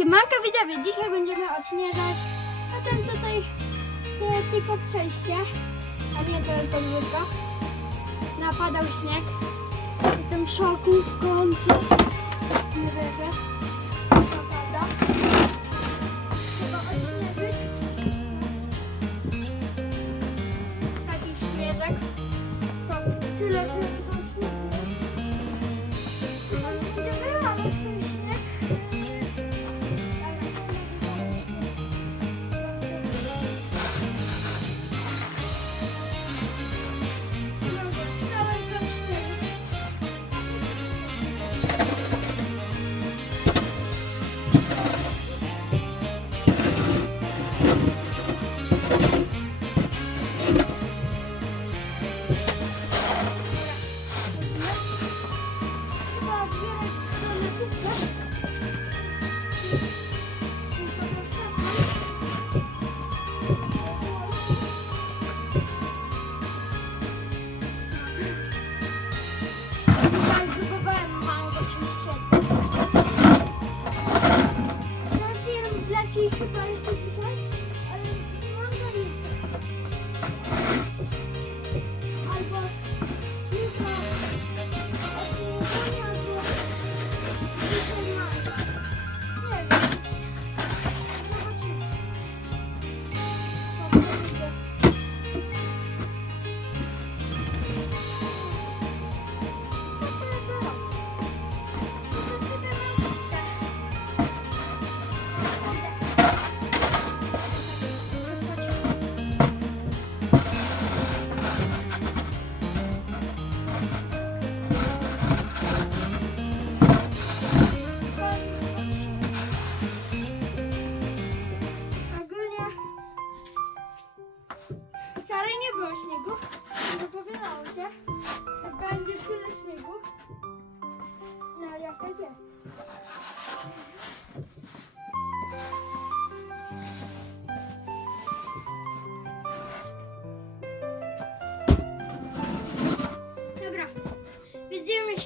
Siemanko widzowie, dzisiaj będziemy odśnieżać a ten tutaj e, tylko przejście, a nie to podwórko. Napadał śnieg. Jestem w szoku w końcu. Nie wierzę.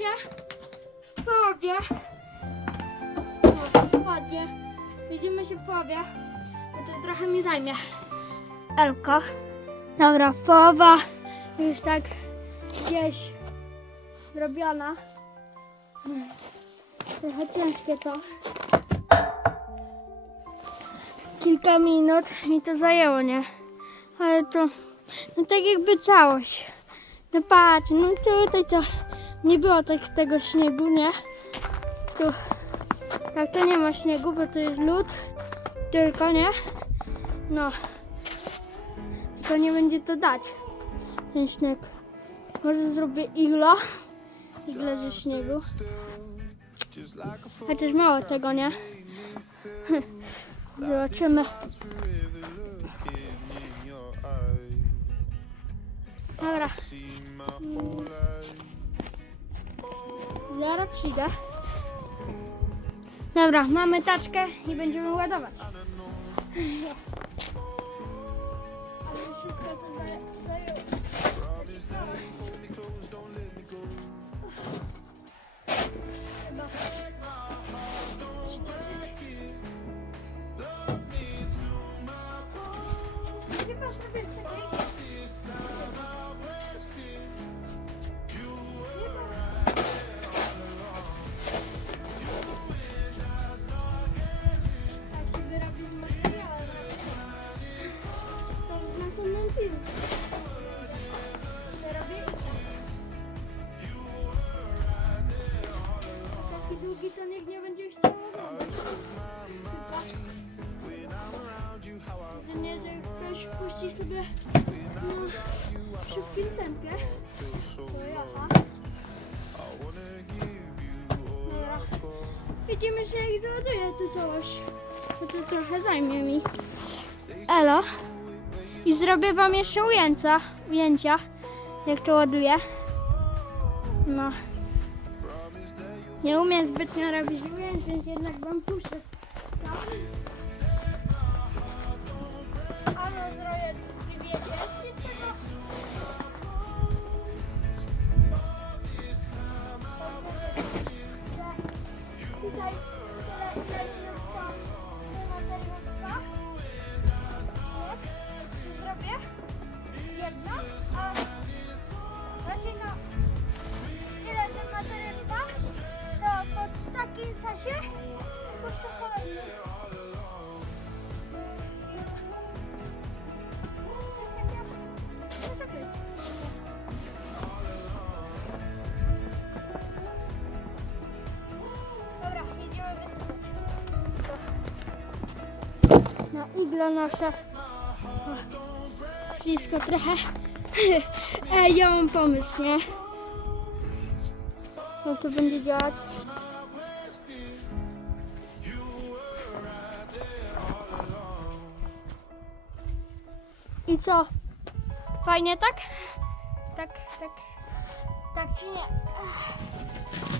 Się w połowie. O, w połowie. Widzimy się w połowie, bo to trochę mi zajmie. Elko. Dobra, połowa już tak gdzieś zrobiona. Trochę ciężkie to. Kilka minut mi to zajęło, nie? Ale to, no tak jakby całość. No patrz, no tutaj to nie było tak tego śniegu, nie? Tu, tak to nie ma śniegu, bo to jest lód, tylko, nie? No, tylko nie będzie to dać, ten śnieg. Może zrobię iglo, igle ze śniegu. Chociaż mało tego, nie? Zobaczymy. Dobra. Zaraz przyjdę. Dobra, mamy taczkę i będziemy ładować. Chyba zrobię wam jeszcze ujęcia, ujęcia jak to ładuję. No. Nie umiem zbytnio robić ujęć, więc jednak wam puszczę. Na iglo nasze. O, Blisko trochę. Ej, ja mam pomysł, nie? Jak to będzie działać? I co? Fajnie tak? Tak, tak. Tak czy nie?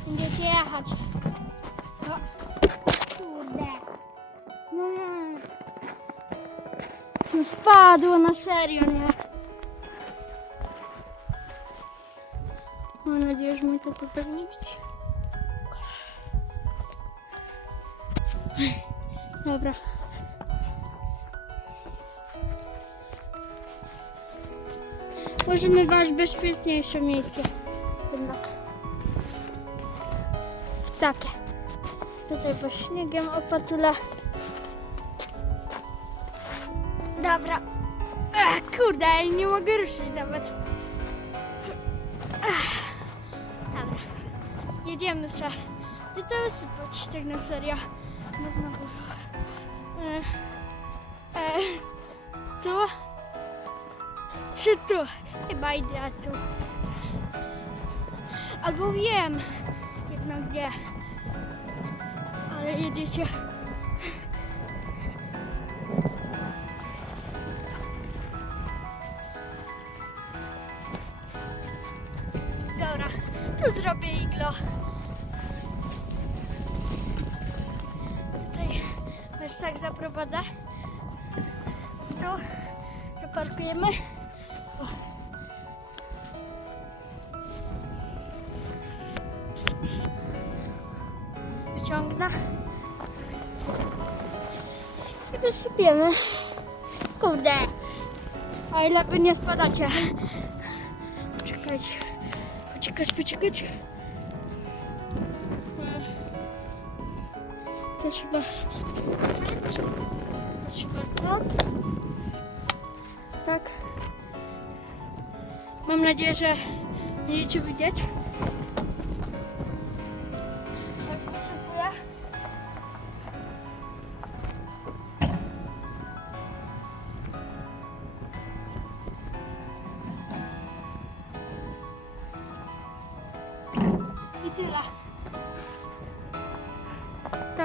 Będziecie jechać. O, kurde. No nie. No spadło na serio, nie? Mam nadzieję, że mi to tu tak nie widzi. Dobra. Możemy wasz bezpieczniejsze miejsce. Takie. Tutaj po śniegiem opatula. Dobra. Ach, kurde, ja nie mogę ruszyć nawet. Ach, Dobra. Jedziemy se. Ty to wysypać, tak na serio. No znowu. E, e, tu? Czy tu? Chyba idę tu. Albo wiem jedno gdzie. Ale jedziecie. Wyciągnę. I wysypiemy. Kurde. A ile wy nie spadacie. Poczekajcie. Poczekać, poczekać. To trzeba... To trzeba tak. Tak. Mam nadzieję, że będziecie widzieć.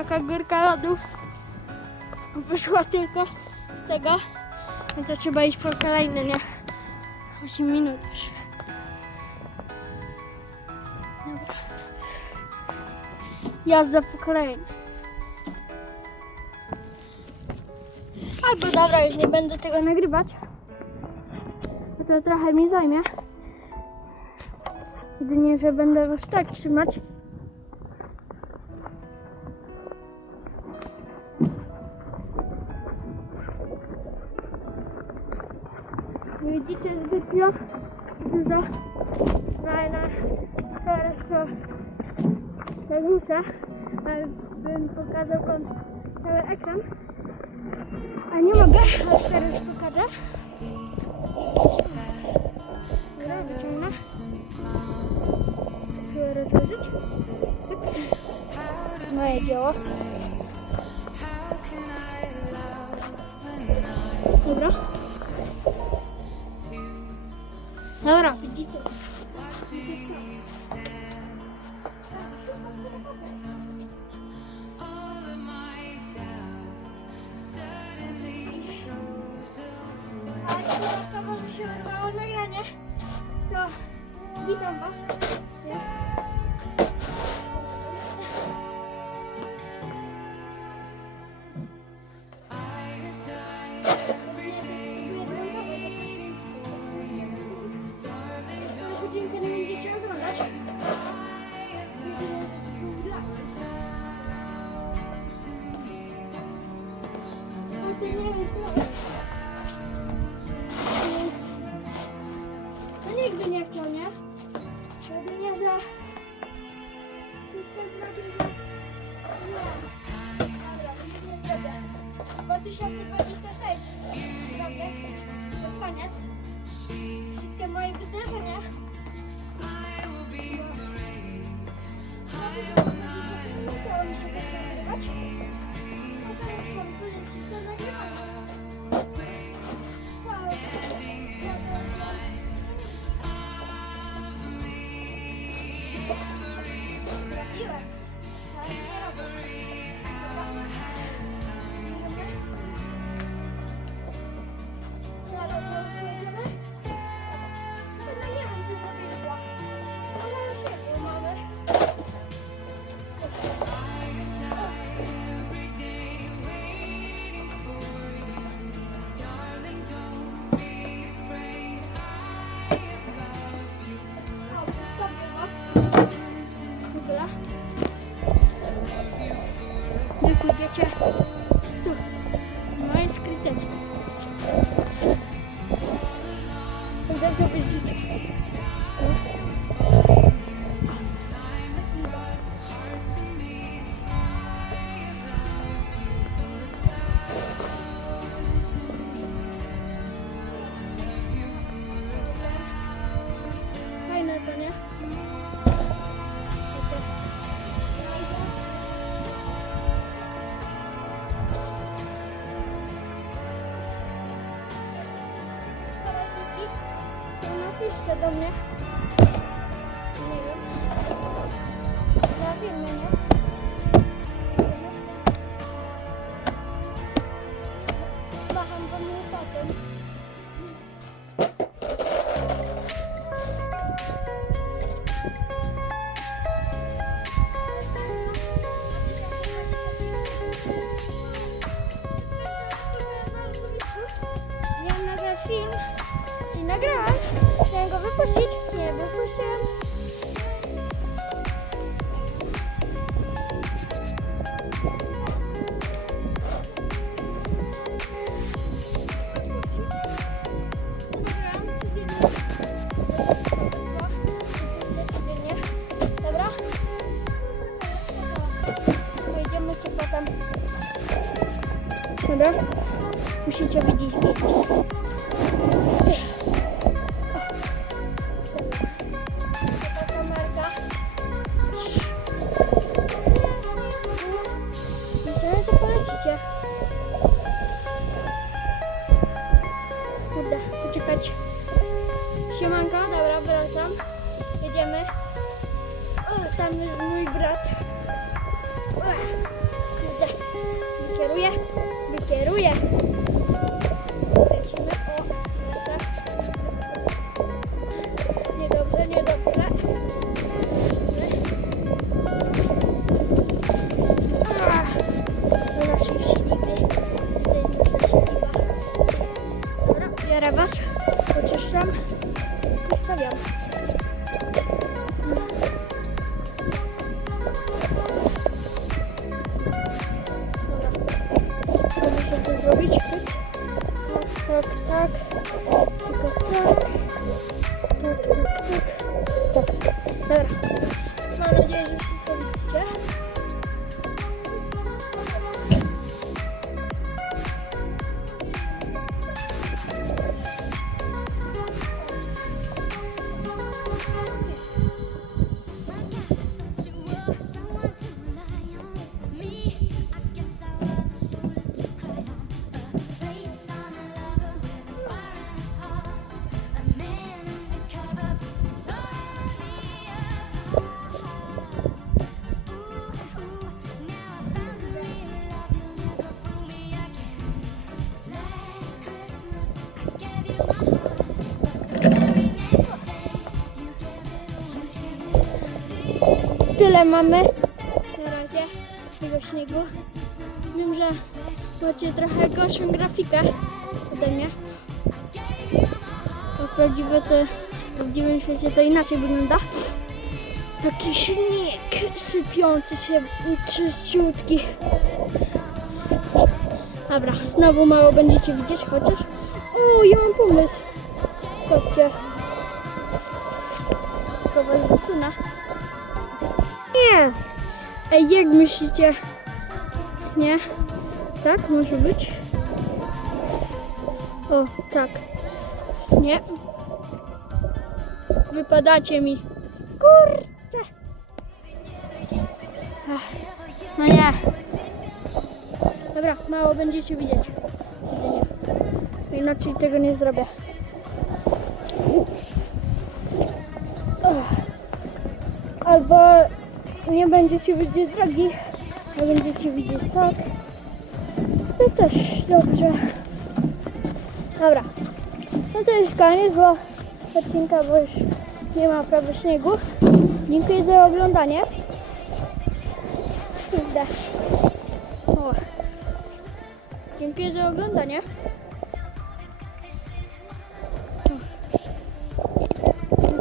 Taka górka lodu wyszła tylko z tego. No to trzeba iść po kolejny, nie? 8 minut już. Dobra. Jazda po kolejny. Albo dobra, już nie będę tego nagrywać. Bo to trochę mi zajmie. Jedynie, że będę was tak trzymać. Widzicie zbytnio dużo, no ale bym pokazał wam cały ekran. A nie mogę, ale teraz pokażę. Dobra, wyciągnę. Chcę rozłożyć. Tak. Moje dzieło. Dobra. Dobra, koniec. Wszystkie moje wydarzenia. Chciałam się nagrywać. A teraz mam coś do. Napiszcie do mnie. Nie wiem. Na filmie, nie? Macham do mnie potem. Miałam робити. Так, так, так. Tyle mamy na razie tego śniegu. Wiem, że macie trochę gorszą grafikę ode mnie. Bo w prawdziwym świecie to inaczej wygląda. Taki śnieg sypiący się czyściutki. Dobra, znowu mało będziecie widzieć, chociaż. O, ja mam pomysł. Chodźcie. Tylko was wysunę. Nie. Ej, jak myślicie? Nie? Tak, może być? O, tak. Nie. Wypadacie mi. Kurczę. Ach, No nie. Dobra, mało będziecie widzieć. Inaczej tego nie zrobię. Albo nie będziecie widzieć drogi, a będziecie widzieć tak. To też dobrze. Dobra. No to jest koniec, bo odcinka, bo już nie ma prawie śniegu. Dziękuję za oglądanie. Kurde. O. Dziękuję za oglądanie.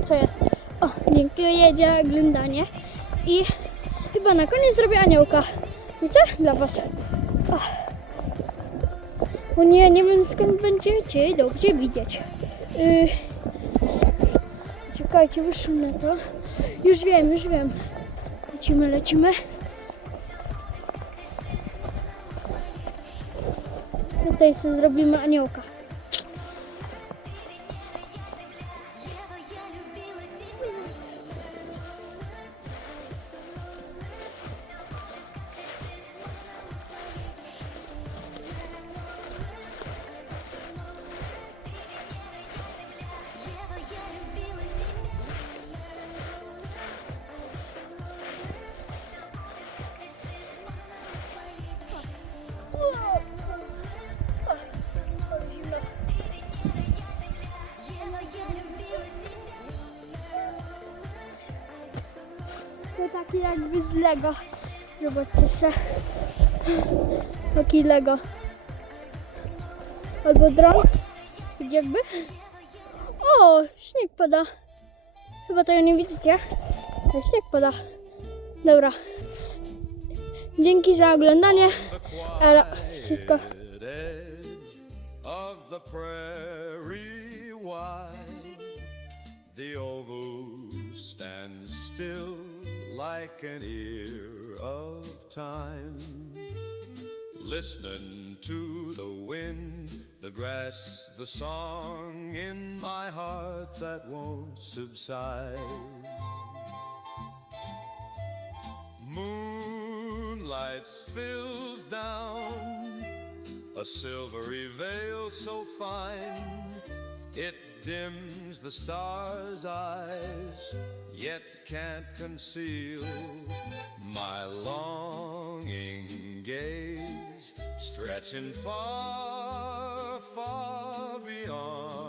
Co jest? O, dziękuję za oglądanie. I chyba na koniec zrobię aniołka. Wiecie? Dla was. O. Nie, nie wiem skąd będziecie dobrze widzieć. Yy, czekajcie, wyszłam na to. Już wiem, już wiem. Lecimy, lecimy. Tutaj sobie zrobimy aniołka. Jakby z Lego. Zobaczcie se. Taki Lego. Albo dron. Tak jakby. O, śnieg pada. Chyba tego nie widzicie. Ale śnieg pada. Dobra. Dzięki za oglądanie. Elo, wszystko. Ear of time. Listening to the wind, the grass, the song in my heart that won't subside. Moonlight spills down a silvery veil so fine it dims the stars' eyes, yet can't conceal my longing gaze stretching far, far beyond